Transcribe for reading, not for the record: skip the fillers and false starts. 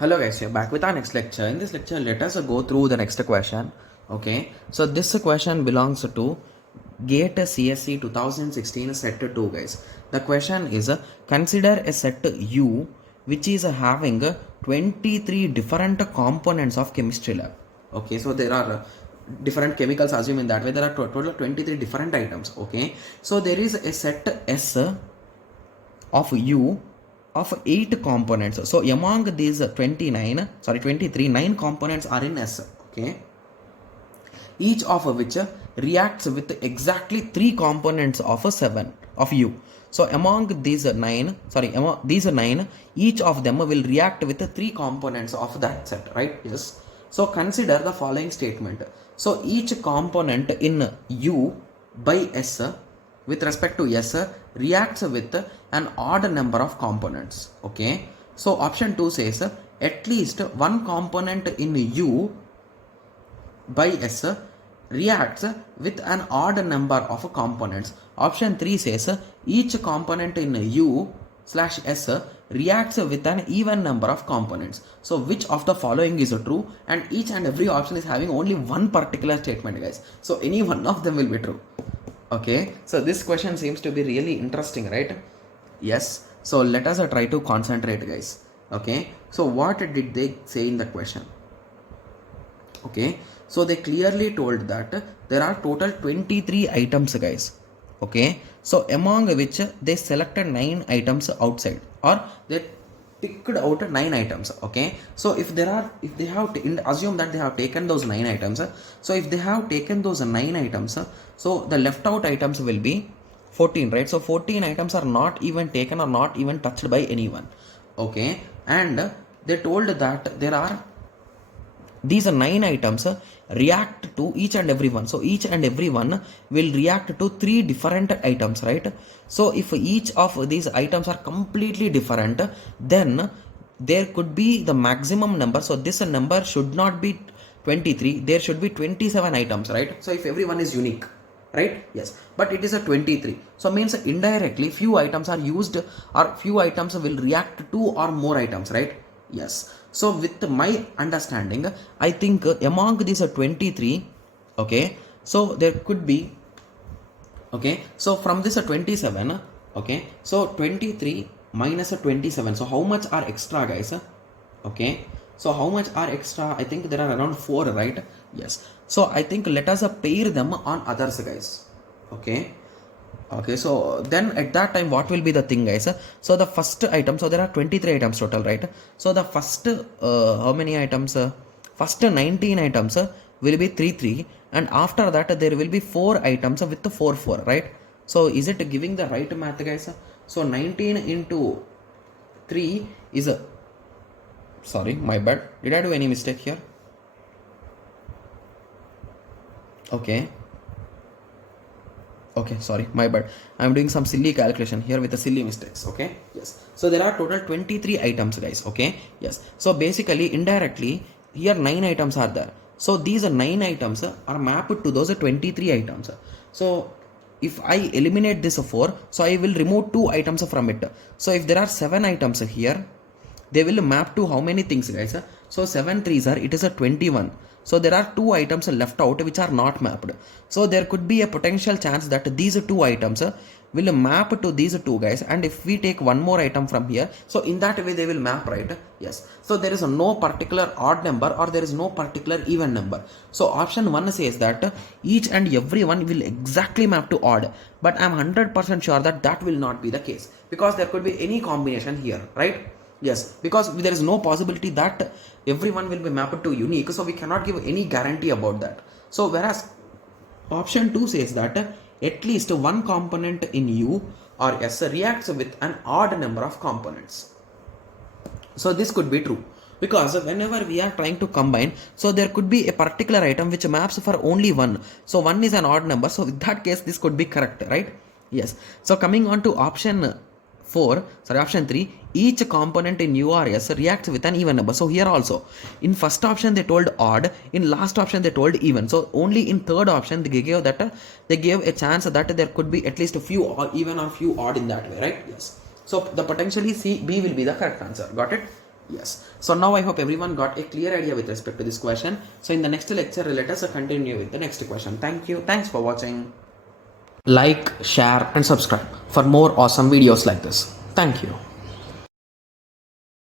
Hello guys, we're back with our next lecture. In this lecture, let us go through the next question. Okay, so this question belongs to GATE CSE 2016 set 2 guys. The question is consider a set U which is having 23 different components of chemistry lab. Okay, so there are different chemicals, assume in that way there are total 23 different items. Okay, so there is a set S of U of 8 components. So among these 23, 9 components are in S. Okay, each of which reacts with exactly 3 components of a 7 of U. So among these 9, each of them will react with 3 components of that set, right? Yes. So consider the following statement. So each component in U by S with respect to S reacts with an odd number of components. Okay, so option 2 says at least one component in U by S reacts with an odd number of components. Option 3 says each component in U slash S reacts with an even number of components. So which of the following is true? And each and every option is having only one particular statement, guys. So any one of them will be true. Okay, so this question seems to be really interesting, right? Yes, so let us try to concentrate, guys. Okay, so what did they say in the question? Okay, so they clearly told that there are total 23 items, guys. Okay, so among which they selected 9 items outside, or they picked out 9 items. Okay, so if they have assume that they have taken those 9 items. So if they have taken those 9 items, so the left out items will be 14, right? So 14 items are not even taken or not even touched by anyone. Okay, and they told that there are these 9 items react to each and every one. So each and every one will react to 3 different items, right? So if each of these items are completely different, then there could be the maximum number. So this number should not be 23, there should be 27 items, right? So if everyone is unique, right? Yes, but it is a 23. So means indirectly few items are used, or few items will react to 2 or more items, right? Yes. So with my understanding, I think among these 23, okay, so there could be, okay, so from this 27, okay, so 23 minus 27, so how much are extra, guys? Okay, so how much are extra? I think there are around 4, right? Yes, so I think let us pair them on others, guys. Okay, so then at that time what will be the thing, guys? So the first item, so there are 23 items total, right? So the first how many items? First 19 items will be 3 3, and after that there will be 4 items with the 4 4, right? So is it giving the right math, guys? So 19 into 3 is a, sorry, my bad, did I do any mistake here? Okay, sorry, my bad. I'm doing some silly calculation here with the silly mistakes. Okay, yes. So there are total 23 items, guys. Okay, yes. So basically, indirectly, here 9 items are there. So these 9 items are mapped to those 23 items. So if I eliminate this 4, so I will remove 2 items from it. So if there are 7 items here, they will map to how many things, guys? So 7 3s are, it is a 21. So there are 2 items left out which are not mapped. So there could be a potential chance that these 2 items will map to these 2, guys. And if we take one more item from here, so in that way they will map, right? Yes. So there is no particular odd number, or there is no particular even number. So option 1 says that each and every one will exactly map to odd. But I am 100% sure that that will not be the case, because there could be any combination here, right? Yes, because there is no possibility that everyone will be mapped to unique, so we cannot give any guarantee about that. So whereas option 2 says that at least one component in U or S reacts with an odd number of components. So this could be true, because whenever we are trying to combine, so there could be a particular item which maps for only one. So 1 is an odd number, so in that case this could be correct, right? Yes. So coming on to option 3, each component in U or S reacts with an even number. So here also, in first option they told odd, in last option they told even. So only in third option they gave a chance that there could be at least a few even or few odd in that way, right? Yes. So the potentially B will be the correct answer. Got it? Yes. So now I hope everyone got a clear idea with respect to this question. So in the next lecture, let us continue with the next question. Thank you. Thanks for watching. Like, share and subscribe for more awesome videos like this. Thank you.